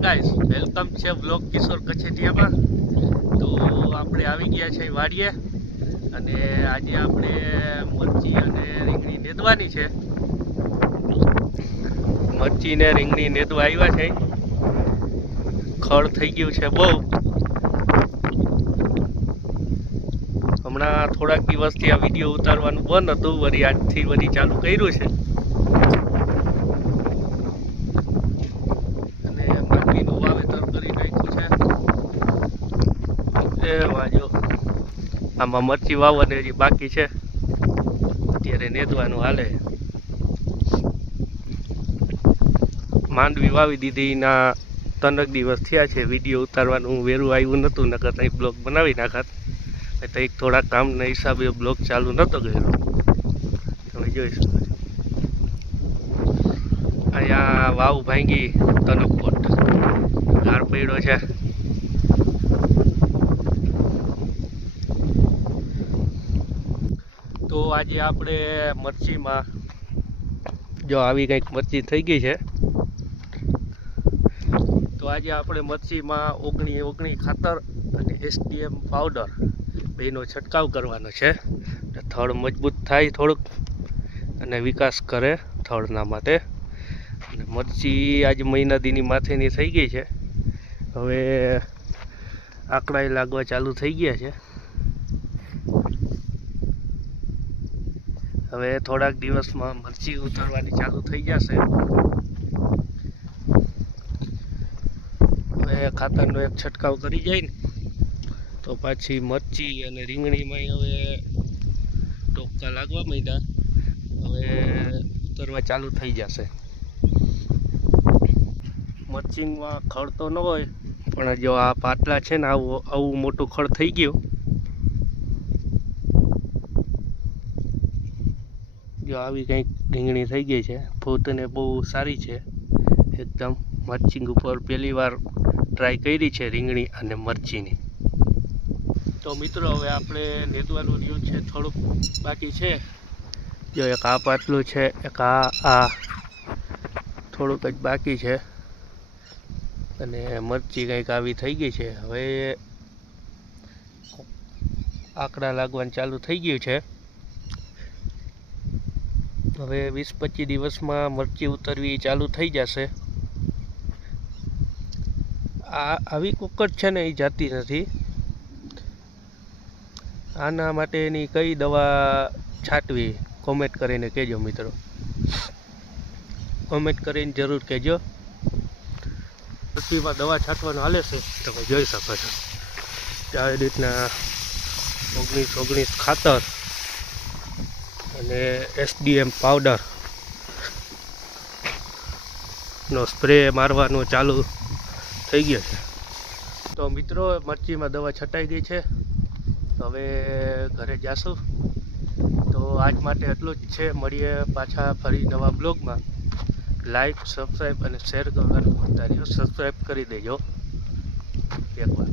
Guys, welcome છે blog કિશોર કચેટિયામાં। તો આપણે આવી ગયા છે વાડીએ અને આજે આપણે મરચી અને રીંગણી નેદવાની છે। મરચી ને રીંગણી નેદવા આવ્યા છે। ખડ થઈ ગયું છે બહુ। હમણાં થોડાક દિવસથી આ વિડીયો ઉતારવાનું બંધ હતું, વળી આજથી વળી ચાલુ કર્યું છે। આમાં મરચી વાવવાની હજી બાકી છે, અત્યારે નેદવાનું હાલે। માંડવી વાવી દીધી ના 3 દિવસ થયા છે। વિડીયો ઉતારવાનું વેરું આવ્યું નહોતું, નકર અહીં બ્લોગ બનાવી નાખત। તો એક થોડા કામના હિસાબે બ્લોગ ચાલુ નહોતો કર્યો। તમે જોઈ શકો છો અહીંયા વાવ ભાંગી તનકોટ ગાર પડ્યો છે। તો આજે આપણે મરચીમાં જો આવી કંઈક મરચી થઈ ગઈ છે। તો આજે આપણે મરચીમાં ઓગણી ખાતર અને SDM પાવડર બેનો છંટકાવ કરવાનો છે। થડ મજબૂત થાય થોડુંક અને વિકાસ કરે થડના માટે। અને મરચી આજે મહિના દીની માથેની થઈ ગઈ છે, હવે આંકડાએ લાગવા ચાલુ થઈ ગયા છે। હવે થોડાક દિવસમાં મરચી ઉતારવાની ચાલુ થઈ જશે। હવે ખાતરનો એક છંટકાવ કરી જાય ને તો પાછી મરચી અને રીંગણીમાં હવે ટોપકા લાગવા માંડ્યા, હવે ઉતરવા ચાલુ થઈ જશે। મરચીમાં ખડ તો ન હોય, પણ જો આ પાટલા છે ને આવું મોટું ખડ થઈ ગયું। જો આવી કંઈક રીંગણી થઈ ગઈ છે, ફૂટને બહુ સારી છે એકદમ। મરચીંગ ઉપર પહેલી વાર ટ્રાય કરી છે રીંગણી અને મરચીની। તો મિત્રો હવે આપણે નેદવાનું રહ્યું છે, થોડુંક બાકી છે। જો એક આ પાટલું છે, એક આ થોડુંક જ બાકી છે અને મરચી કંઈક આવી થઈ ગઈ છે। હવે આંકડા લાગવાનું ચાલુ થઈ ગયું છે। હવે 20-25 દિવસમાં મરચી ઉતરવી ચાલુ થઈ જશે। આવી કુકટ છે ને એ જાતી નથી। આના માટેની કઈ દવા છાંટવી કોમેન્ટ કરીને કહેજો મિત્રો, કોમેન્ટ કરીને જરૂર કહેજો। મરચીમાં દવા છાંટવાનું હાલે છે, તમે જોઈ શકો છો। આવી રીતના 19 ખાતર અને SDM પાવડર નો સ્પ્રે મારવાનું ચાલુ થઈ ગયો છે। તો મિત્રો મરચીમાં દવા છટાઈ ગઈ છે, હવે ઘરે જાશું। તો આજ માટે એટલું જ છે, મળીએ પાછા ફરી નવા બ્લોગમાં। લાઈક, સબસ્ક્રાઈબ અને શેર કરવાનું ભૂલતા નહીં। સબસ્ક્રાઈબ કરી દેજો એકવાર।